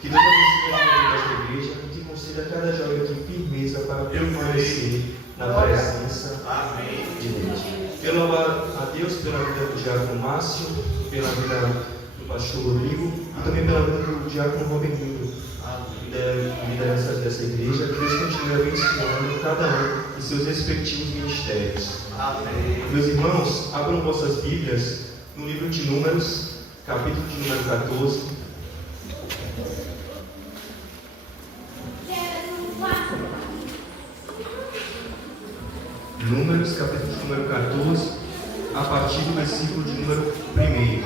Que Deus abençoe a vida desta igreja e que conceda a cada jovem aqui firmeza para permanecer na presença de Deus. Quero louvar a Deus pela vida do diácono Márcio, pela vida do pastor Rodrigo e também pela vida do diácono Robin Lindo, liderança dessa igreja. Que Deus continue abençoando cada um em seus respectivos ministérios. Amém. Meus irmãos, abram vossas Bíblias no livro de Números, capítulo de número 14. Números, capítulo de número 14, a partir do versículo de número 1.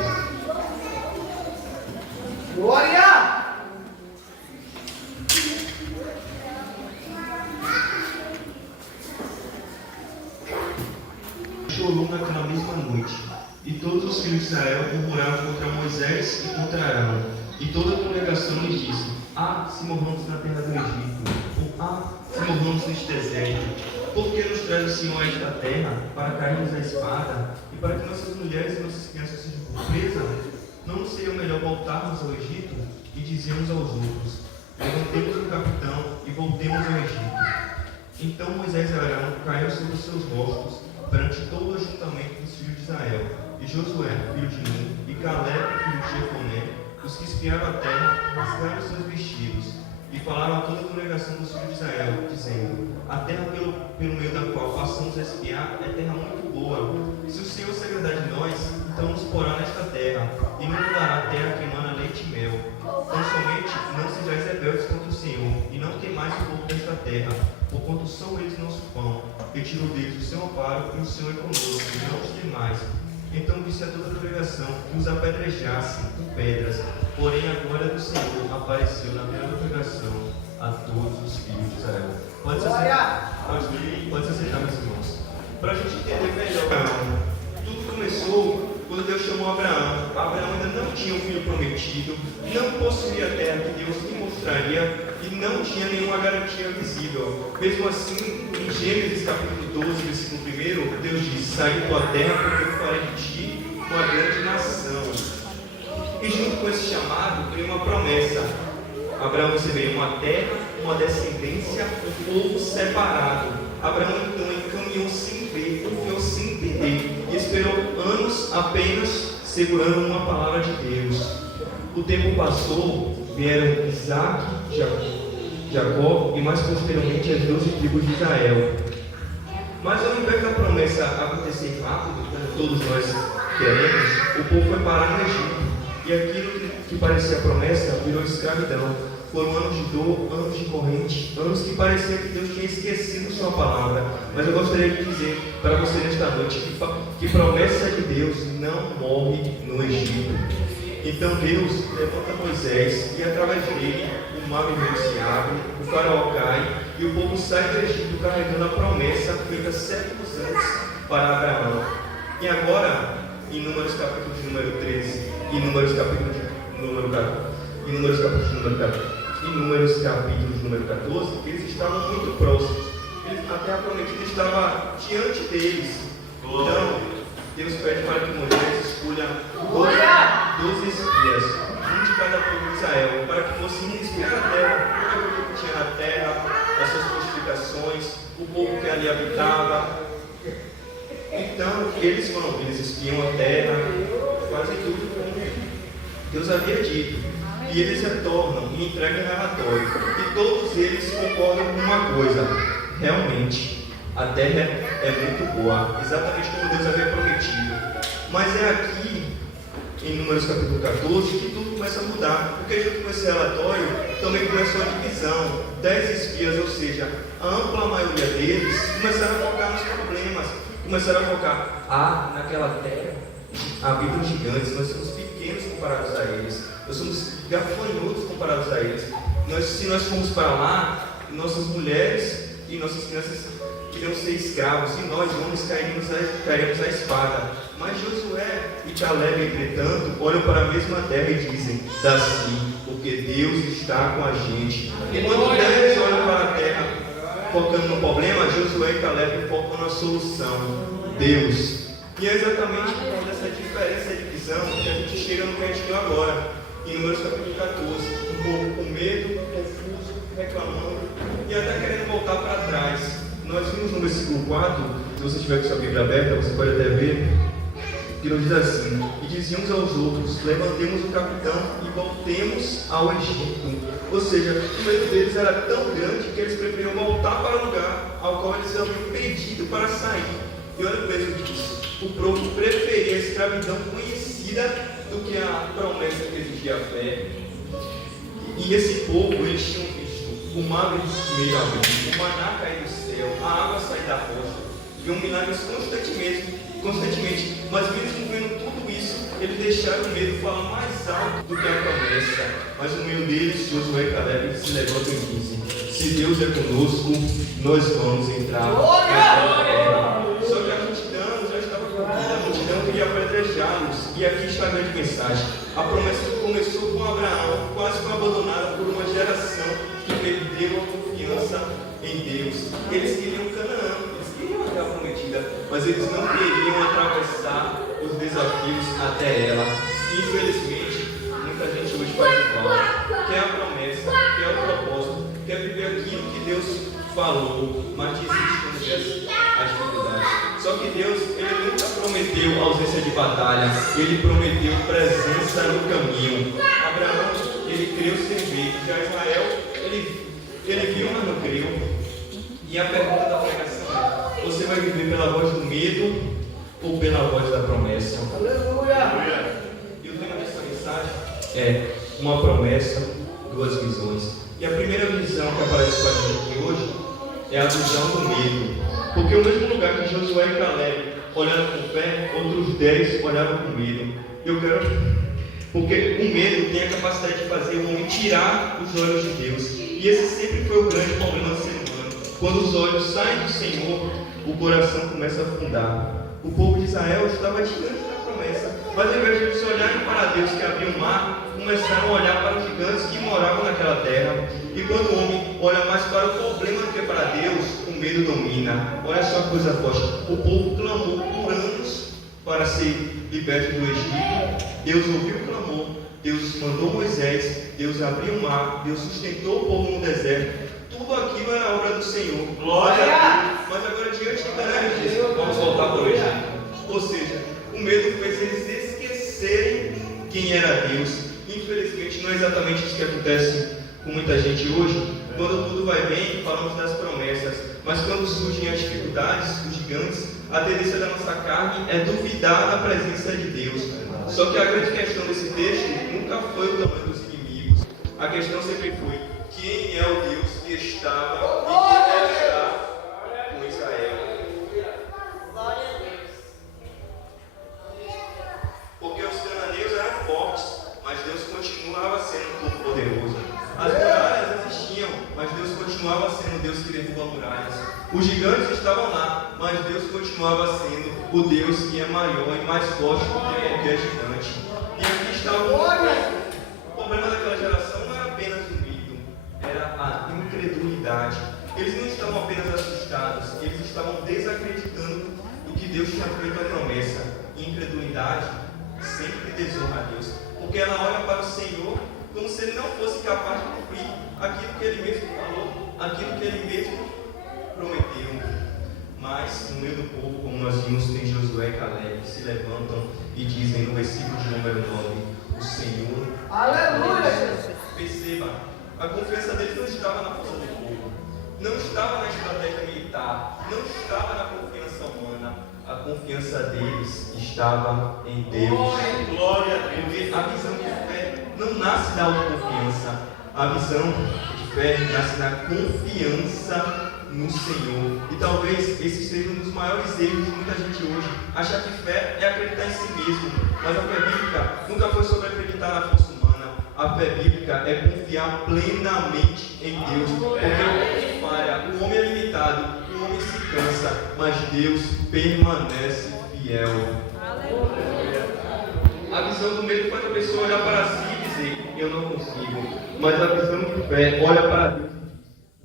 Glória! Chorou naquela mesma noite, e todos os filhos de Israel murmuravam contra Moisés e contra Arão, e toda a congregação lhes disse: se morramos na terra do Egito, ou se morramos neste deserto. Por que nos traz o Senhor a esta terra, para cairmos na espada, e para que nossas mulheres e nossas crianças sejam por presa? Não seria melhor voltarmos ao Egito? E dizemos aos outros: levantemos um capitão e voltemos ao Egito. Então Moisés e Arão caíram sobre os seus rostos perante todo o ajuntamento dos filhos de Israel, e Josué, filho de Nun, e Caleb, filho de Jefoné, os que espiaram a terra, rasgaram os seus vestidos, e falaram a toda a congregação dos filhos de Israel, dizendo: a terra pelo meio da qual passamos a espiar é terra muito boa. Se o Senhor se agradar de nós, então nos porá nesta terra, e não nos dará terra que emana leite e mel. Então somente não sejais rebeldes contra o Senhor, e não temais o povo desta terra, porquanto são eles nosso pão. Retirou deles o seu amparo, e o Senhor é conosco, e não os demais. Então disse a toda a congregação que os apedrejassem com pedras. Porém a glória do Senhor apareceu na beira da congregação a todos os filhos de Israel. Pode se aceitar, meus irmãos. Para a gente entender melhor Abraão, tudo começou quando Deus chamou Abraão. Abraão ainda não tinha um filho prometido, não possuía a terra que Deus lhe mostraria e não tinha nenhuma garantia visível. Mesmo assim, em Gênesis capítulo 12, versículo 1, Deus diz: sai de tua terra, porque eu farei de ti uma grande nação. E junto com esse chamado veio uma promessa. Abraão receberia uma terra, uma descendência, um povo separado. Abraão então encaminhou sem ver, confiou sem entender, e esperou anos apenas segurando uma palavra de Deus. O tempo passou, vieram Isaac, Jacó e mais posteriormente as 12 tribos de Israel. Mas ao invés da promessa acontecer rápido, como todos nós queremos, o povo foi parar no Egito. E aquilo que parecia promessa virou escravidão. Foram anos de dor, anos de corrente, anos que parecia que Deus tinha esquecido sua palavra. Mas eu gostaria de dizer para você nesta noite que promessa de Deus não morre no Egito. Então Deus levanta Moisés e através dele o mar vermelho se abre, o faraó cai e o povo sai do Egito carregando a promessa feita séculos antes para Abraão. E agora, em Números capítulo de número 13 e Números capítulo de número 14, eles estavam muito próximos. A terra prometida estava diante deles. Então, Deus pede para que Moisés escolha 12 espias, um de cada povo de Israel, para que fossem espiar a terra, toda a coisa que tinha na terra, as suas fortificações, o povo que ali habitava. Então, eles espiam a terra, fazem tudo como Deus havia dito. E eles retornam e entregam relatório. E todos eles concordam com uma coisa: realmente, a terra é muito boa, exatamente como Deus havia prometido. Mas é aqui, em Números capítulo 14, que tudo começa a mudar. Porque junto com esse relatório, também começou a divisão. 10 espias, ou seja, a ampla maioria deles, começaram a focar nos problemas. Começaram a focar: naquela terra habitam gigantes, nós somos pequenos comparados a eles. Nós somos gafanhotos comparados a eles. Se nós formos para lá, nossas mulheres e nossas crianças iriam ser escravos, e nós, homens, cairemos à espada. Mas Josué e Caleb, entretanto, olham para a mesma terra e dizem: dá-se, porque Deus está com a gente. Enquanto eles olham para a terra focando no problema, Josué e Caleb focam na solução: Deus. E é exatamente por causa dessa diferença de visão que a gente chega no que a gente viu agora. Em Números capítulo 14, um povo com 4, se você tiver com sua Bíblia aberta, você pode até ver, que nos diz assim: e diziam uns aos outros, levantemos o capitão e voltemos ao Egito. Ou seja, o medo deles era tão grande que eles preferiam voltar para o lugar ao qual eles haviam pedido para sair. E olha o peso disso: o povo preferia a escravidão conhecida do que a promessa que exigia a fé. E esse povo, eles tinham visto o mar meio abrir, o maná cair do céu, a água sair da rocha, viam milagres constantemente, mas mesmo vendo tudo isso, eles deixaram o medo falar mais alto do que a promessa. Mas no meio deles, Josué e Caleb se levantam e dizem: se Deus é conosco, nós vamos entrar na terra. Só que a multidão já estava contida, a multidão queria apedrejá-los. E aqui está a grande mensagem: a promessa que começou com Abraão quase foi abandonada por uma geração que perdeu a confiança em Deus. Eles queriam Canaã, eles queriam a terra prometida, mas eles não queriam atravessar os desafios até ela. Infelizmente, muita gente hoje faz igual, quer a promessa, quer o propósito, quer viver aquilo que Deus falou, mas desiste quando vê as dificuldades. Só que Deus, Ele nunca prometeu ausência de batalha, Ele prometeu presença no caminho. Abraão, ele creu sem ver. Já Israel, ele viu, mas não creu. E a pergunta da pregação é: você vai viver pela voz do medo ou pela voz da promessa? Aleluia! E o tema dessa mensagem é uma promessa, duas visões. E a primeira visão que aparece com a gente aqui hoje é a visão do medo. Porque o mesmo lugar que Josué e Caleb olharam com fé, outros 10 olhavam com medo. Porque o medo tem a capacidade de fazer o homem tirar os olhos de Deus. E esse sempre foi o grande problema do ser humano. Quando os olhos saem do Senhor, o coração começa a afundar. O povo de Israel estava diante da promessa, mas ao invés de eles olharem para Deus que abriu o mar, começaram a olhar para os gigantes que moravam naquela terra. E quando o homem olha mais para o problema do que para Deus, o medo domina. Olha só a coisa forte: o povo clamou por anos para ser liberto do Egito. Deus ouviu o clamor, Deus mandou Moisés, Deus abriu o mar, Deus sustentou o povo no deserto. Tudo aquilo era obra do Senhor. Glória a Deus. Mas agora, diante de Canaã, ele diz: vamos voltar para o Egito. Ou seja, o medo fez eles esquecerem quem era Deus. Infelizmente, não é exatamente isso que acontece com muita gente hoje. Quando tudo vai bem, falamos das promessas, mas quando surgem as dificuldades, os gigantes, a tendência da nossa carne é duvidar da presença de Deus. Só que a grande questão desse texto nunca foi o tamanho dos inimigos. A questão sempre foi: quem é o Deus que estava e que vai estar com Israel? Porque os cananeus eram fortes, mas Deus continuava sendo um povo poderoso. As muralhas existiam, mas Deus continuava sendo Deus que derruba muralhas. Os gigantes estavam lá, mas Deus continuava sendo o Deus que é maior e mais forte do que qualquer gigante. E aqui está o problema daquela geração: não era apenas o medo, era a incredulidade. Eles não estavam apenas assustados, eles estavam desacreditando do que Deus tinha feito a promessa. E incredulidade sempre desonra a Deus, porque ela olha para o Senhor como se Ele não fosse capaz de cumprir aquilo que Ele mesmo falou, aquilo que Ele mesmo prometeu. Mas no meio do povo, como nós vimos, tem Josué e Caleb que se levantam e dizem no versículo de número 9: o Senhor. Aleluia! Perceba, a confiança deles não estava na força do povo, não estava na estratégia militar, não estava na confiança humana. A confiança deles estava em Deus. Glória a Deus. Porque a visão de fé não nasce da autoconfiança. A visão de fé nasce da confiança no Senhor. E talvez esse seja um dos maiores erros de muita gente hoje: achar que fé é acreditar em si mesmo. Mas a fé bíblica nunca foi sobre acreditar na força humana. A fé bíblica é confiar plenamente em Deus. Porque o homem falha, o homem é limitado, o homem se cansa, mas Deus permanece fiel. Aleluia. A visão do medo faz a pessoa olhar para si e dizer: eu não consigo. Mas a visão de fé olha para Deus: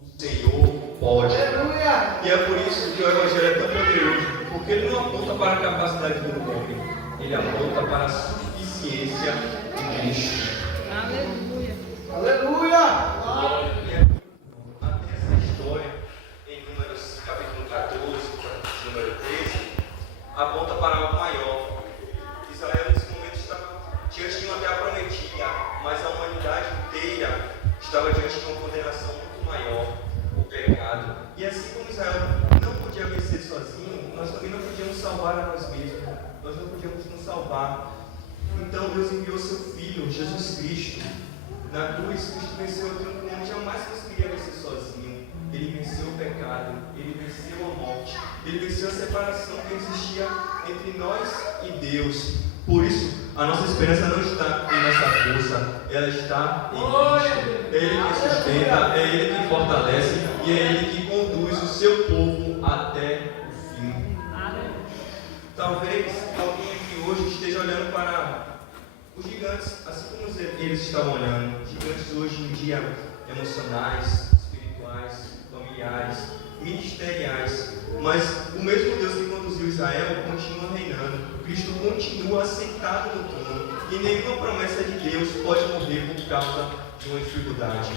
o Senhor pode. Aleluia. E é por isso que o Evangelho é tão poderoso, porque ele não aponta para a capacidade do homem, ele aponta para a suficiência de Cristo. Aleluia. Aleluia. Até essa história, em Números capítulo 14, estava diante de uma condenação muito maior, o pecado. E assim como Israel não podia vencer sozinho, nós também não podíamos salvar a nós mesmos. Nós não podíamos nos salvar. Então Deus enviou seu Filho, Jesus Cristo. Na cruz, Cristo venceu aquilo que o homem jamais conseguiria vencer sozinho. Ele venceu o pecado, ele venceu a morte, ele venceu a separação que existia entre nós e Deus. Por isso, a nossa esperança não está em nossa força, ela está em Cristo. É Ele que sustenta, é Ele que fortalece e é Ele que conduz o seu povo até o fim. Talvez alguém aqui hoje esteja olhando para os gigantes, assim como eles estavam olhando. Gigantes hoje em dia emocionais, espirituais, familiares, ministeriais. Mas o mesmo Deus que conduziu Israel continua reinando. Cristo continua assentado no trono. E nenhuma promessa de Deus pode morrer por causa de uma dificuldade.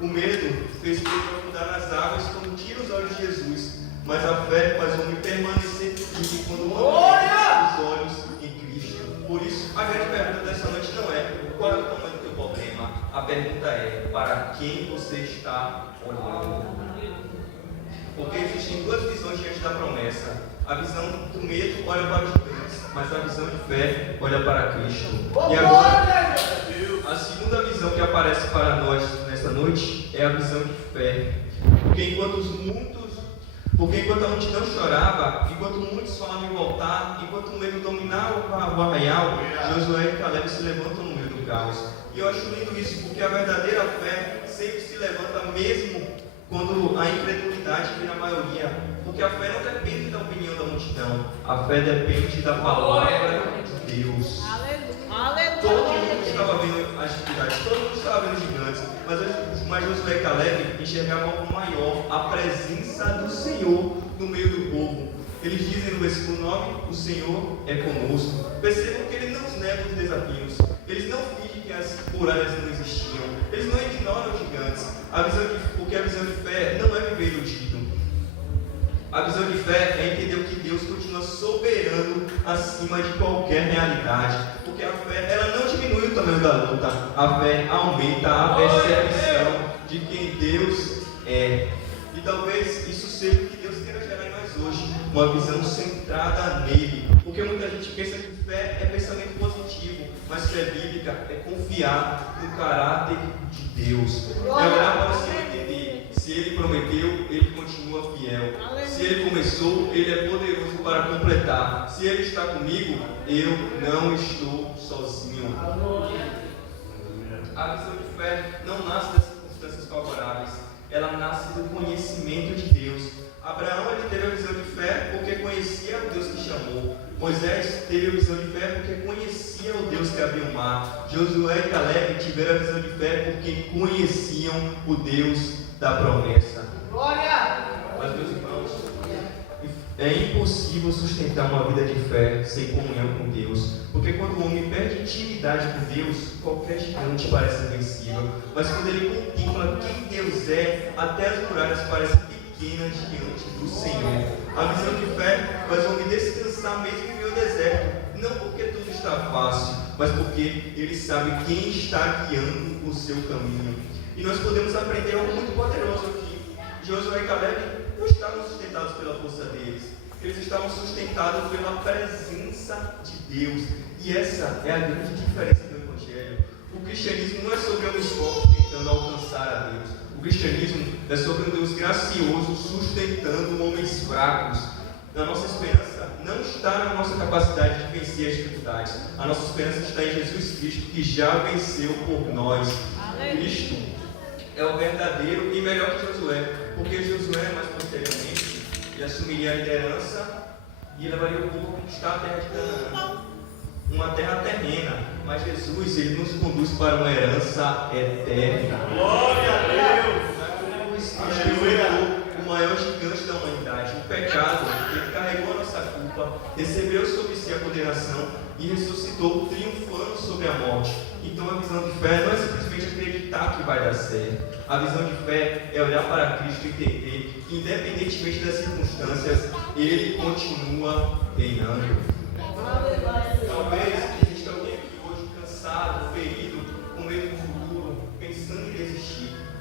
O medo fez Pedro afundar nas águas quando tira os olhos de Jesus. Mas a fé faz o homem permanecer firme quando mantém os olhos em Cristo. Por isso, a grande pergunta dessa noite não é qual é o tamanho do teu problema. A pergunta é para quem você está olhando. Porque existem duas visões diante da promessa. A visão do medo olha para os gigantes, mas a visão de fé olha para Cristo. E agora, a segunda visão que aparece para nós nesta noite é a visão de fé. Porque enquanto a multidão chorava, enquanto muitos falavam em voltar, enquanto o medo dominava o arraial, Josué e Caleb se levantam no meio do caos. E eu acho lindo isso, porque a verdadeira fé sempre se levanta mesmo quando a incredulidade vem na maioria. Porque a fé não depende da opinião da multidão, a fé depende da palavra de Deus. Aleluia. Todo mundo estava vendo as dificuldades, todo mundo estava vendo os gigantes, mas Josué e Caleb enxergavam algo maior, a presença do Senhor no meio do povo. Eles dizem no versículo 9, o Senhor é conosco. Percebam que Ele não os nega os desafios, eles não fingem que as muralhas não existiam, eles não ignoram os gigantes, porque a visão de fé não é viver iludido. A visão de fé é entender que Deus continua soberano acima de qualquer realidade. Porque a fé, ela não diminui o tamanho da luta. A fé aumenta a percepção de quem Deus é. E talvez isso seja o que Deus queira gerar em nós hoje. Uma visão centrada nele. Porque muita gente pensa que fé é pensamento positivo. Mas fé bíblica é confiar no caráter de Deus. É olhar para o Senhor e entender. Se Ele prometeu, Ele continua fiel. Se Ele começou, Ele é poderoso para completar. Se Ele está comigo, eu não estou sozinho. A visão de fé não nasce das circunstâncias favoráveis. Ela nasce do conhecimento de Deus. Abraão ele teve a visão de fé porque conhecia o Deus que chamou. Moisés teve a visão de fé porque conhecia o Deus que abriu o mar. Josué e Caleb tiveram a visão de fé porque conheciam o Deus da promessa. Glória! Mas, meus irmãos, é impossível sustentar uma vida de fé sem comunhão com Deus. Porque quando o homem perde intimidade com Deus, qualquer gigante parece invencível. Mas quando ele contempla quem Deus é, até as muralhas parecem pequenas diante do Senhor. A visão de fé faz o homem descansar mesmo em meio ao deserto. Não porque tudo está fácil, mas porque ele sabe quem está guiando o seu caminho. E nós podemos aprender algo muito poderoso aqui. Josué e Caleb não estavam sustentados pela força deles. Eles estavam sustentados pela presença de Deus. E essa é a grande diferença do Evangelho. O cristianismo não é sobre homens fortes tentando alcançar a Deus. O cristianismo é sobre um Deus gracioso sustentando homens fracos. A nossa esperança não está na nossa capacidade de vencer as dificuldades. A nossa esperança está em Jesus Cristo, que já venceu por nós. Cristo é o verdadeiro e melhor que Josué, porque Josué, mais posteriormente, ele assumiria a liderança e levaria o povo a conquistar a terra de Canaã, uma terra terrena, mas Jesus, ele nos conduz para uma herança eterna. Glória a Deus! Jesus enfrentou o maior gigante da humanidade, o pecado. Ele carregou a nossa culpa, recebeu sobre si a condenação e ressuscitou, triunfando sobre a morte. Então a visão de fé não é simplesmente acreditar que vai dar certo. A visão de fé é olhar para Cristo e entender que, independentemente das circunstâncias, Ele continua reinando. Talvez exista alguém aqui hoje cansado, ferido, com medo do futuro, pensando em desistir.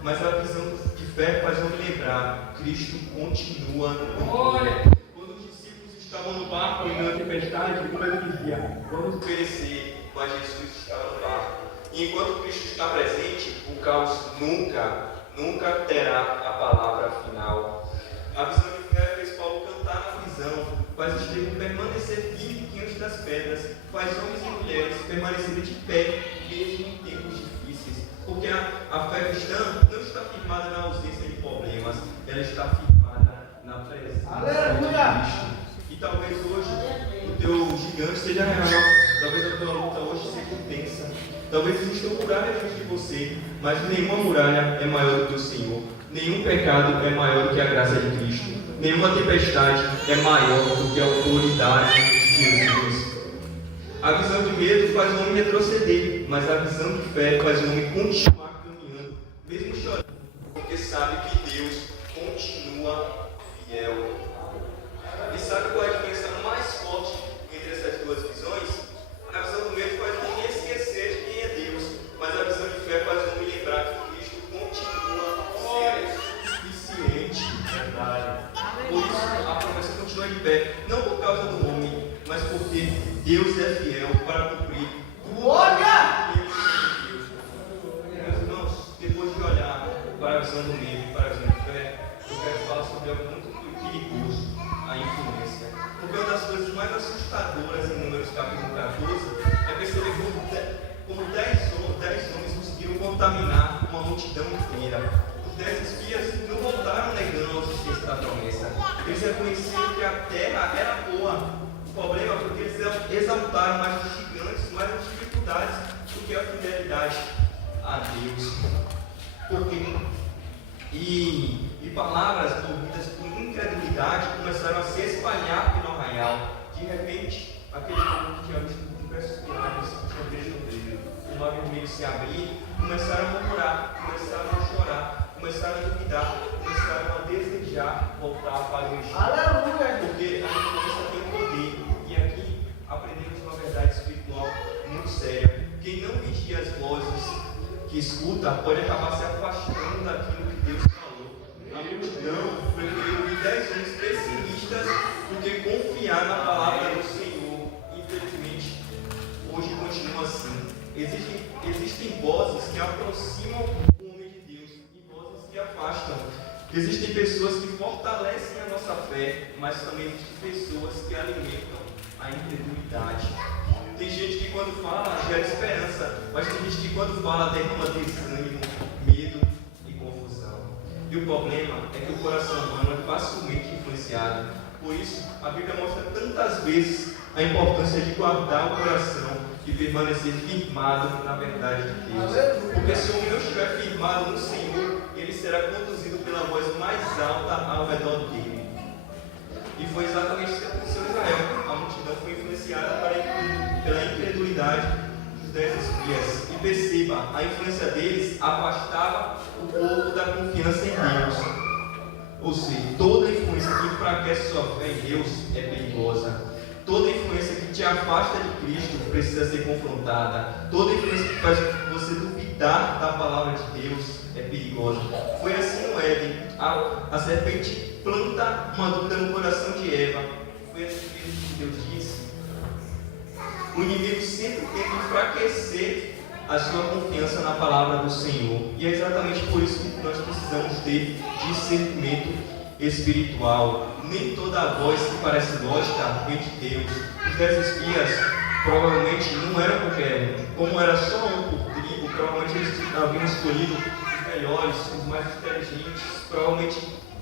mas a visão de fé faz eu me lembrar: Cristo continua no Glória. Quando os discípulos estavam no barco em meio à tempestade, como ele dizia: vamos perecer, mas Jesus estava no barco. E enquanto Cristo está presente, o caos nunca terá a palavra final. A visão de fé fez Paulo cantar na visão, faz Estevão permanecer firme diante das pedras, faz homens e mulheres permanecerem de pé, mesmo em tempos difíceis. Porque a fé cristã não está firmada na ausência de problemas, ela está firmada na presença de Cristo. E talvez hoje o teu gigante seja real, talvez a tua luta hoje seja intensa, talvez existam muralhas diante de você, mas nenhuma muralha é maior do que o Senhor. Nenhum pecado é maior do que a graça de Cristo. Nenhuma tempestade é maior do que a autoridade de Jesus. A visão de medo faz o homem retroceder, mas a visão de fé faz o homem continuar caminhando, mesmo chorando, porque sabe que Deus continua fiel. E sabe qual é a diferença mais forte entre essas duas visões? A visão do medo faz o homem esquecer de quem é Deus, mas a visão de fé faz o homem lembrar que Cristo continua suficiente. Verdade. Por isso a promessa continua de pé, não por causa do homem, mas porque Deus é fiel para cumprir Glória! Meus irmãos, depois de olhar para a visão do medo, para a visão de fé, eu quero falar sobre algo muito perigoso: a influência. Porque uma das coisas mais assustadoras em Números capítulo 14 é perceber como 10 homens conseguiram contaminar uma multidão inteira. Os 10 espias não voltaram negando a existência da promessa. Eles reconheciam que a terra era boa. O problema foi que eles exaltaram mais os gigantes, mais as dificuldades do que a fidelidade a Deus. E palavras movidas por incredulidade começaram a se espalhar pelo arraial. De repente, aquele povo que tinha visto diversos milagres, que tinha visto o mar vermelho se abrir, começaram a murmurar, começaram a chorar, começaram a duvidar, começaram a desejar voltar para o Egito. Aleluia! Porque a influência tem poder. E aqui aprendemos uma verdade espiritual muito séria. Quem não vigia as vozes que escuta pode acabar se afastando daquilo que Deus falou. A multidão preferiu ouvir 10 homens pessimistas do que confiar na palavra do Senhor. Infelizmente, hoje continua assim. Existem vozes que aproximam o homem de Deus e vozes que afastam. Existem pessoas que fortalecem a nossa fé, mas também existem pessoas que alimentam a incredulidade. Tem gente que quando fala gera esperança, mas tem gente que quando fala derrama desânimo, medo e confusão. E o problema é que o coração humano é facilmente influenciado. Por isso, a Bíblia mostra tantas vezes a importância de guardar o coração e permanecer firmado na verdade de Deus. Porque se o homem não estiver firmado no Senhor, ele será conduzido pela voz mais alta ao redor dele. E foi exatamente isso que aconteceu em Israel. A multidão foi influenciada pela incredulidade dos 10 espias. E perceba, a influência deles afastava o povo da confiança em Deus. Ou seja, toda influência que enfraquece sua fé em Deus é perigosa. Toda influência que te afasta de Cristo precisa ser confrontada. Toda influência que faz você duvidar da palavra de Deus é perigosa. Foi assim no Éden. A serpente planta uma dúvida no coração de Eva. Foi assim que Deus disse. O inimigo sempre tenta enfraquecer a sua confiança na palavra do Senhor. E é exatamente por isso que nós precisamos ter discernimento espiritual. Nem toda voz que parece lógica vem de Deus. Os 10 espias provavelmente não eram qualquer um. Como era só um por tribo, provavelmente eles haviam escolhido os melhores, os mais inteligentes, provavelmente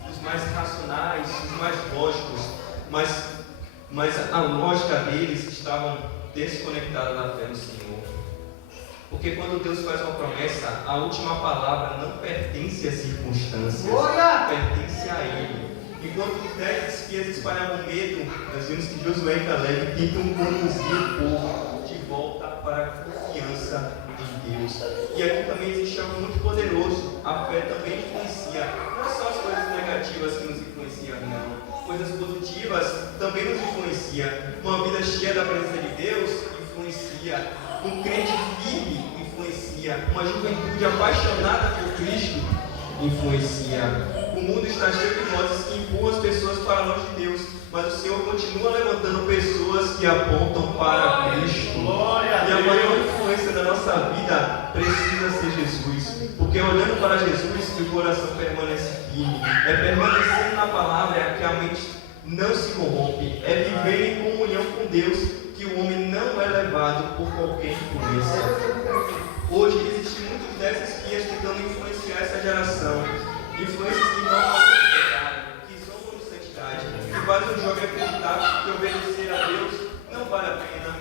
os mais racionais, os mais lógicos. Mas a lógica deles estava desconectada da fé no Senhor. Porque quando Deus faz uma promessa, a última palavra não pertence às circunstâncias, pertence a Ele. Enquanto os 10 espias espalhavam medo, nós vimos que Josué e Caleb tentam conduzir o povo de volta para a confiança em Deus. E aqui também existe algo muito poderoso. A fé também influencia. Não só as coisas negativas que nos influenciam, não. Coisas positivas também nos influenciam. Uma vida cheia da presença de Deus influencia. Um crente firme influencia. Uma juventude apaixonada por Cristo influencia. O mundo está cheio de vozes que empurram as pessoas para longe de Deus, mas o Senhor continua levantando pessoas que apontam para Cristo. E a maior influência da nossa vida precisa ser Jesus, porque olhando para Jesus que o coração permanece firme. É permanecer na palavra que a mente não se corrompe, é viver em comunhão com Deus, que o homem não é levado por qualquer influência. Hoje existem muitos desses espias tentando influenciar essa geração, influências que não ao pecado, que zombam de santidade, que fazem o jovem acreditar que obedecer a Deus não vale a pena.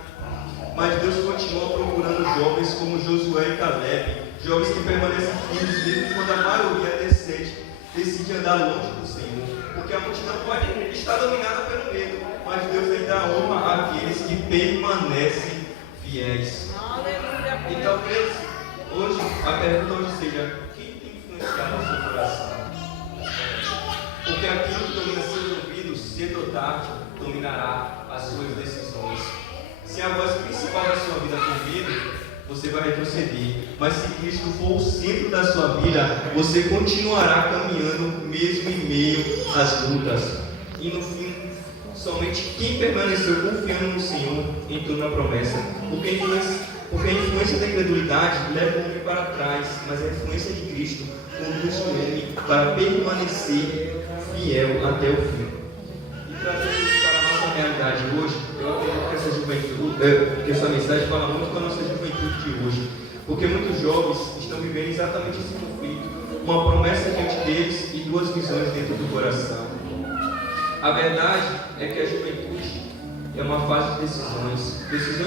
Mas Deus continua procurando jovens como Josué e Caleb, jovens que permanecem firmes mesmo quando a maioria decide andar longe do Senhor, porque a multidão pode estar dominada pelo medo, mas Deus ainda honra aqueles que permanecem fiéis. E talvez hoje a pergunta hoje seja: quem tem influenciado o seu coração? Porque aquilo que domina seus ouvidos, cedo ou tarde, dominará as suas decisões. Se a voz principal da sua vida for medo, você vai retroceder. Mas se Cristo for o centro da sua vida, você continuará caminhando mesmo em meio às lutas. E no fim, somente quem permaneceu confiando no Senhor entrou na promessa. Porque a influência da incredulidade leva o homem para trás, mas a influência de Cristo conduz o homem para permanecer fiel até o fim. E trazendo isso para a nossa realidade hoje, eu acredito que essa mensagem fala muito com a nossa juventude de hoje. Porque muitos jovens estão vivendo exatamente esse conflito, uma promessa diante deles e duas visões dentro do coração. A verdade é que a juventude é uma fase de decisões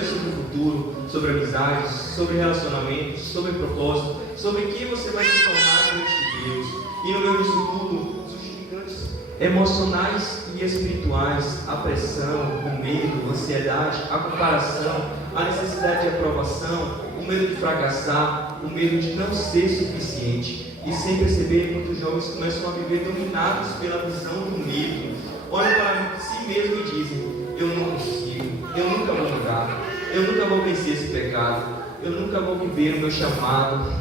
sobre o futuro, sobre amizades, sobre relacionamentos, sobre propósito, sobre quem você vai se tornar diante de Deus. E no meio disso tudo, os justificantes emocionais e espirituais, a pressão, o medo, a ansiedade, a comparação, a necessidade de aprovação, o medo de fracassar, o medo de não ser suficiente. E sem perceber, muitos jovens começam a viver dominados pela visão do medo. Olham para si mesmos e dizem: eu não consigo, eu nunca vou mudar, eu nunca vou vencer esse pecado, eu nunca vou viver o meu chamado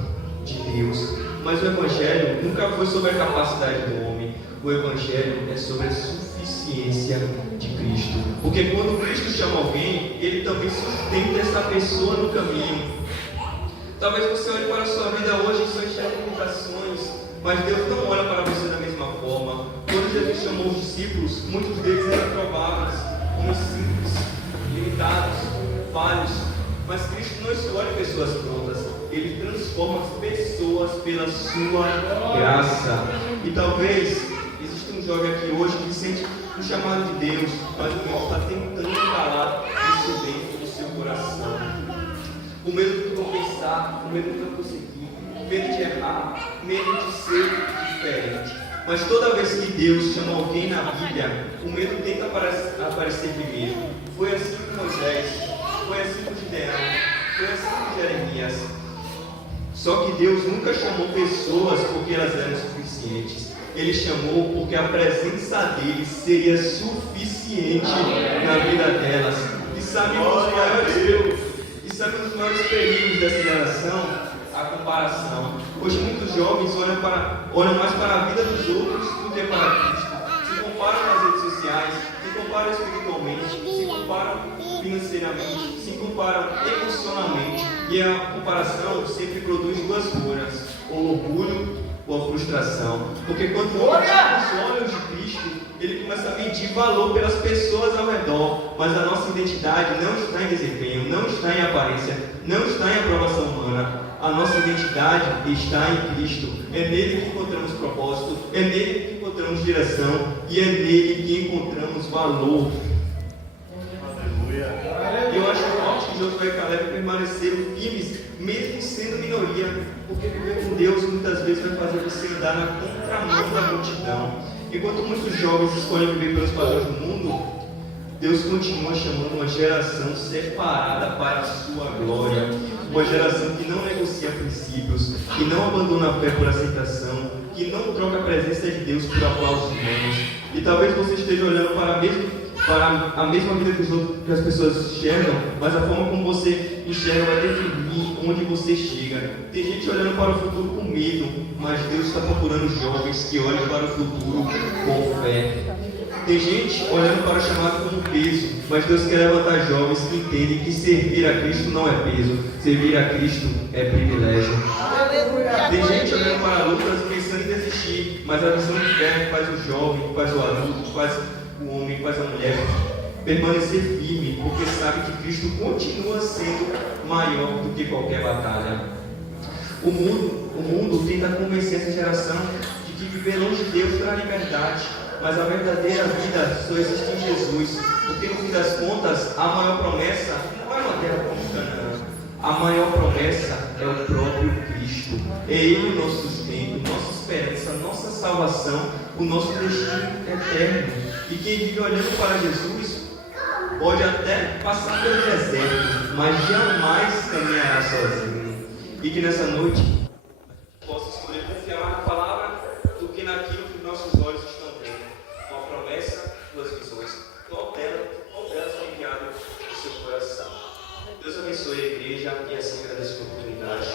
de Deus. Mas o Evangelho nunca foi sobre a capacidade do homem, o Evangelho é sobre a suficiência de Cristo. Porque quando Cristo chama alguém, Ele também sustenta essa pessoa no caminho. Talvez você olhe para a sua vida hoje e só enxergue limitações, mas Deus não olha para você da mesma forma. Quando Jesus chamou os discípulos, muitos deles eram prováveis, homens simples, limitados, falhos. Mas Cristo não escolhe pessoas prontas, Ele transforma as pessoas pela sua graça. E talvez exista um jovem aqui hoje que sente o chamado de Deus, mas o medo está tentando calar isso dentro do seu coração. O medo de tropeçar, o medo de não conseguir, o medo de errar, o medo de ser diferente. Mas toda vez que Deus chama alguém na Bíblia, o medo tenta aparecer primeiro. Foi assim com Moisés, foi assim com Gideão, foi assim com Jeremias. Só que Deus nunca chamou pessoas porque elas eram suficientes. Ele chamou porque a presença dele seria suficiente na vida delas. E sabe um dos maiores perigos dessa geração? A comparação. Hoje muitos jovens olham mais para a vida dos outros do que para Cristo. Se comparam nas redes sociais, se comparam espiritualmente, se comparam financeiramente, se comparam emocionalmente. E a comparação sempre produz duas coisas: o orgulho ou a frustração. Porque quando o homem tira os olhos de Cristo, ele começa a medir valor pelas pessoas ao redor. Mas a nossa identidade não está em desempenho, não está em aparência, não está em aprovação humana. A nossa identidade está em Cristo. É nele que encontramos propósito, é nele que encontramos direção e é nele que encontramos valor. E eu acho forte que Josué e Caleb permaneceram firmes, mesmo sendo minoria, porque viver com Deus muitas vezes vai fazer você andar na contramão da multidão. Enquanto muitos jovens escolhem viver pelos padrões do mundo, Deus continua chamando uma geração separada para a sua glória. Uma geração que não negocia princípios, que não abandona a fé por aceitação, que não troca a presença de Deus por aplausos humanos. E talvez você esteja olhando para a mesma vida que as pessoas enxergam, mas a forma como você enxerga vai definir onde você chega. Tem gente olhando para o futuro com medo, mas Deus está procurando jovens que olhem para o futuro com fé. Tem gente olhando para o chamado como peso, mas Deus quer levantar jovens que entendem que servir a Cristo não é peso, servir a Cristo é privilégio. Tem gente olhando para lutas pensando em desistir, mas a visão de fé faz o jovem, faz o adulto, faz o homem, faz a mulher permanecer firme, porque sabe que Cristo continua sendo maior do que qualquer batalha. O mundo tenta convencer essa geração de que viver longe de Deus traz liberdade, mas a verdadeira vida só existe em Jesus, porque no fim das contas, a maior promessa não é uma terra como Canaã. A maior promessa é o próprio Cristo. É Ele o nosso sustento, nossa esperança, nossa salvação, o nosso destino eterno. E quem vive olhando para Jesus pode até passar pelo deserto, mas jamais caminhará sozinho. E que nessa noite possa escolher confiar mais na palavra do que naquilo que nossos olhos estão vendo. Uma promessa, duas visões. Qual delas foi enviada no seu coração? Deus abençoe a igreja e assim agradeço a oportunidade.